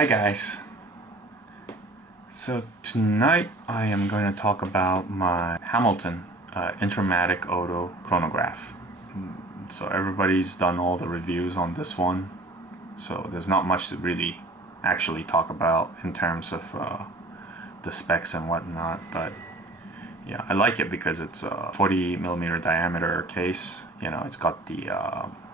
Hi guys. So tonight I am going to talk about my Hamilton Intra-matic Auto Chronograph. So everybody's done all the reviews on this one, so there's not much to really actually talk about in terms of the specs and whatnot, but yeah, I like it because it's a 40mm diameter case. You know, it's got the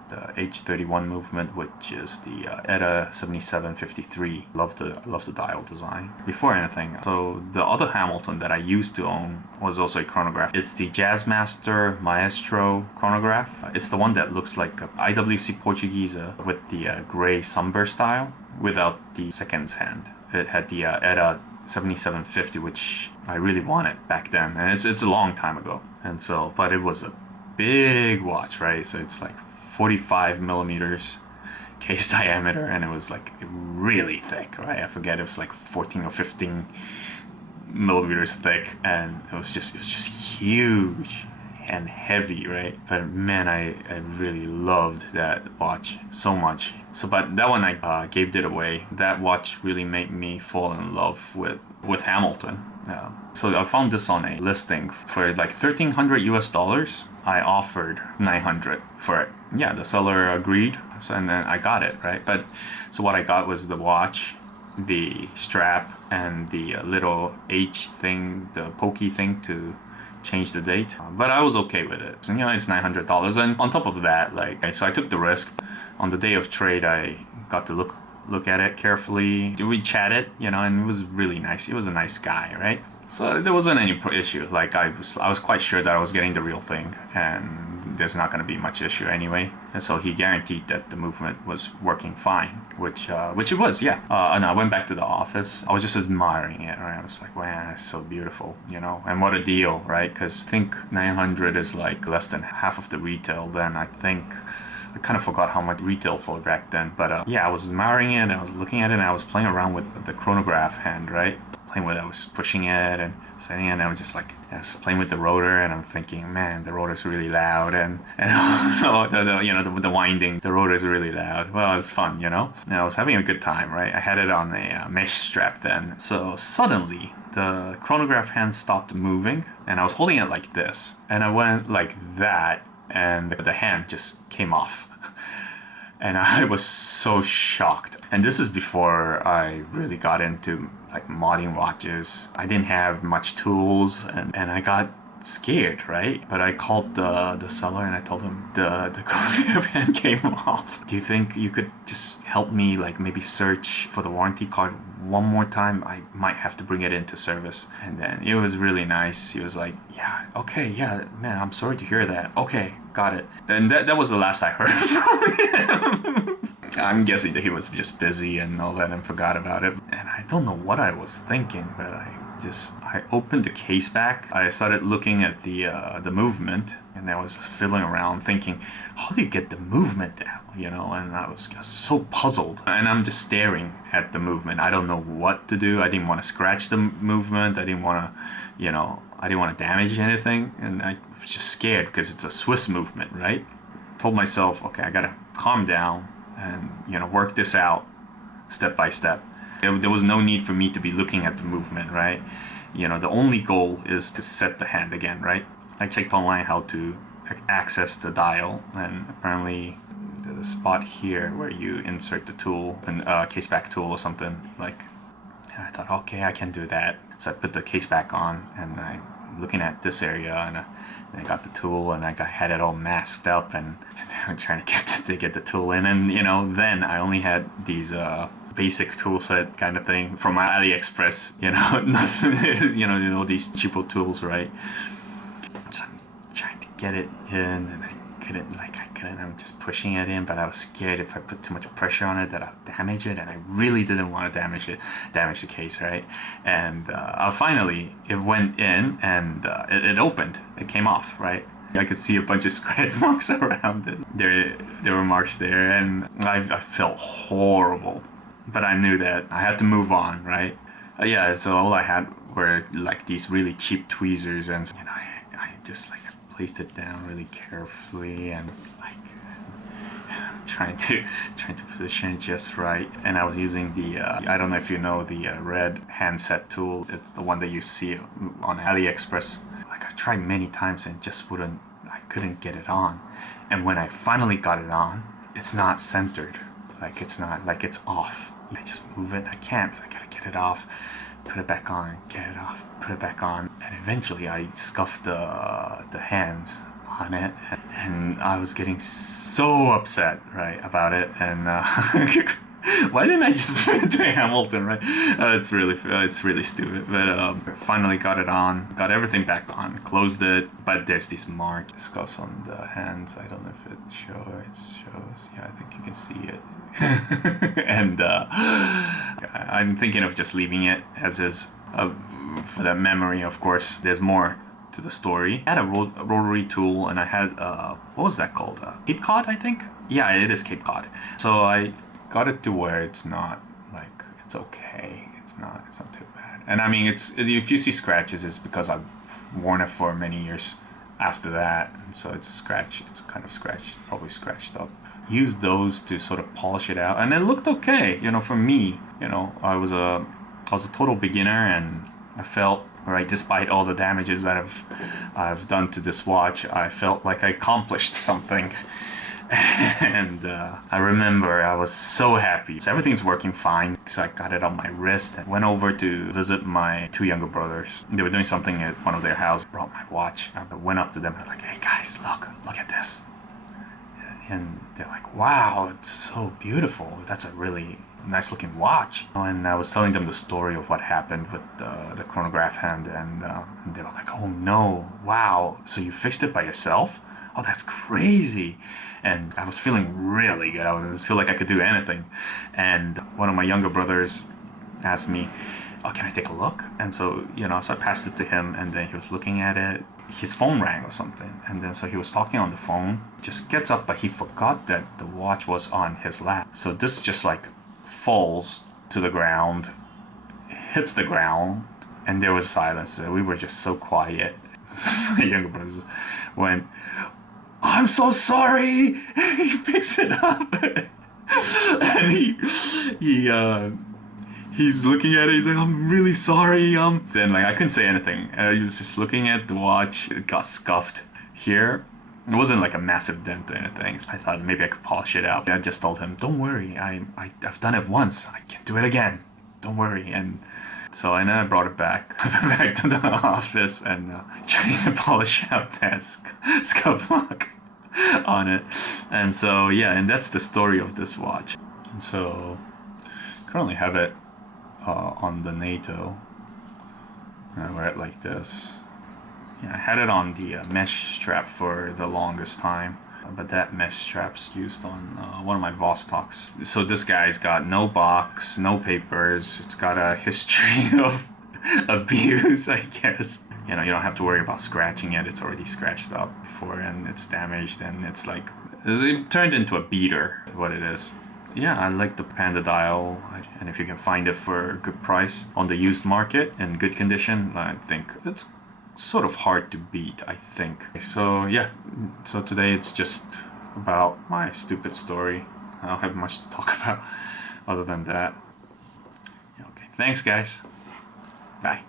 H31 movement, which is the ETA 7753. Love the dial design. Before anything, so the other Hamilton that I used to own was also a chronograph. It's the Jazzmaster Maestro chronograph. It's the one that looks like a IWC Portuguese with the gray sunburst style without the seconds hand. It had the ETA 7750, which I really wanted back then, and it's a long time ago. And so, but it was a big watch, right? So it's like 45mm case diameter, and it was like really thick, right? I forget, it was like 14 or 15mm thick, and it was just huge and heavy, right? But man, I really loved that watch so much. So, but that one I gave it away. That watch really made me fall in love with Hamilton. So I found this on a listing for like $1,300 US. I offered 900 for it. Yeah, the seller agreed, so, and then I got it, right? But so what I got was the watch, the strap, and the little H thing, the pokey thing to change the date. But I was okay with it. And, you know, it's $900, and on top of that, like, so I took the risk. On the day of trade, I got to look at it carefully. We chatted, you know, and it was really nice. He was a nice guy, right? So there wasn't any issue. Like, I was quite sure that I was getting the real thing, and there's not going to be much issue anyway. And so he guaranteed that the movement was working fine, which it was, yeah. And I went back to the office. I was just admiring it, right? I was like, wow, that's so beautiful, you know. And what a deal, right? Because I think 900 is like less than half of the retail then. I think I kind of forgot how much retail for back then, but yeah, I was admiring it, and I was looking at it, and I was playing around with the chronograph hand, right? Playing with it, I was pushing it and setting it, and I was just like, I was playing with the rotor, and I'm thinking, man, the rotor's really loud, and you know, the winding, the rotor's really loud. Well, it's fun, you know. And I was having a good time, right? I had it on a mesh strap then. So suddenly, the chronograph hand stopped moving, and I was holding it like this, and I went like that, and the hand just came off. And I was so shocked. And this is before I really got into like modding watches. I didn't have much tools, and I got scared, right? But I called the seller, and I told him the chronograph hand came off. Do you think you could just help me, like maybe search for the warranty card one more time? I might have to bring it into service. And then it was really nice. He was like, yeah, okay, yeah, man, I'm sorry to hear that. Okay, got it. And that was the last I heard from him. I'm guessing that he was just busy and all that and forgot about it. And I don't know what I was thinking, but I opened the case back. I started looking at the movement, and I was fiddling around thinking, how do you get the movement out, you know? And I was so puzzled, and I'm just staring at the movement. I don't know what to do. I didn't want to scratch the movement. I didn't want to, you know, I didn't want to damage anything, and I was just scared because it's a Swiss movement, right? Told myself, okay, I gotta calm down and, you know, work this out step by step. There was no need for me to be looking at the movement, right? You know, the only goal is to set the hand again, right? I checked online how to access the dial, and apparently the spot here where you insert the tool, a case back tool or something, like, and I thought, okay, I can do that. So I put the case back on, and I'm looking at this area, and I got the tool, and had it all masked up, and I'm trying to get the tool in, and you know, then I only had these basic tool set kind of thing from AliExpress, you know, you know, all these cheapo tools, right? So I'm trying to get it in, and I couldn't. I'm just pushing it in, but I was scared if I put too much pressure on it that I'll damage it, and I really didn't want to damage the case, right? And finally, it went in, and it opened. It came off, right? I could see a bunch of scratch marks around it. There were marks there, and I felt horrible. But I knew that I had to move on, right? Yeah, so all I had were like these really cheap tweezers, and you know, I just like placed it down really carefully, and like trying to position it just right. And I was using the I don't know if you know the red handset tool. It's the one that you see on AliExpress. Like I tried many times and just wouldn't. I couldn't get it on. And when I finally got it on, it's not centered. Like it's not, like it's off. I just move it. I can't. I gotta get it off. Put it back on. Get it off. Put it back on. And eventually, I scuffed the hands on it, and I was getting so upset, right, about it. And why didn't I just put it to Hamilton, right? It's really stupid. But finally got it on, got everything back on, closed it. But there's these marked scuffs on the hands. I don't know if it shows. Yeah, I think you can see it. And I'm thinking of just leaving it as is for that memory. Of course, there's more to the story. I had a rotary tool, and I had what was that called? Cape Cod, I think. Yeah, it is Cape Cod. So I got it to where it's not like it's okay. It's not too bad. And I mean, it's if you see scratches, it's because I've worn it for many years after that, and so it's scratched. It's kind of scratched, probably scratched up. Used those to sort of polish it out, and it looked okay. You know, for me, you know, I was a total beginner, and I felt, right, despite all the damages that I've done to this watch, I felt like I accomplished something. And I remember I was so happy. So everything's working fine. So I got it on my wrist and went over to visit my two younger brothers. They were doing something at one of their houses. Brought my watch. I went up to them and I was like, "Hey guys, look at this." And they're like, "Wow, it's so beautiful. That's a really nice looking watch." And I was telling them the story of what happened with the chronograph hand, and they were like, "Oh no, wow, so you fixed it by yourself? Oh, that's crazy." And I was feeling really good. I feel like I could do anything. And one of my younger brothers asked me, "Oh, can I take a look?" And so, you know, so I passed it to him, and then he was looking at it. His phone rang or something, and then so he was talking on the phone, just gets up, but he forgot that the watch was on his lap. So this just like falls to the ground, hits the ground, and there was silence. So we were just so quiet. My younger brothers went, "I'm so sorry." He picks it up, and he's looking at it. He's like, "I'm really sorry." Then like I couldn't say anything. He was just looking at the watch. It got scuffed here. It wasn't like a massive dent or anything. So I thought maybe I could polish it out. I just told him, "Don't worry. I've done it once. I can do it again. Don't worry." And then I brought it back to the office and trying to polish out that scuff mark on it. And so yeah, and that's the story of this watch. And so currently have it on the NATO. I wear it like this. Yeah, I had it on the mesh strap for the longest time, but that mesh strap's used on one of my Vostoks. So this guy's got no box, no papers. It's got a history of abuse, I guess. You know, you don't have to worry about scratching it. It's already scratched up before and it's damaged, and it's like, it turned into a beater, what it is. Yeah, I like the Panda dial, and if you can find it for a good price on the used market in good condition, I think it's sort of hard to beat, I think. So yeah, so today it's just about my stupid story. I don't have much to talk about other than that. Okay, thanks guys. Bye.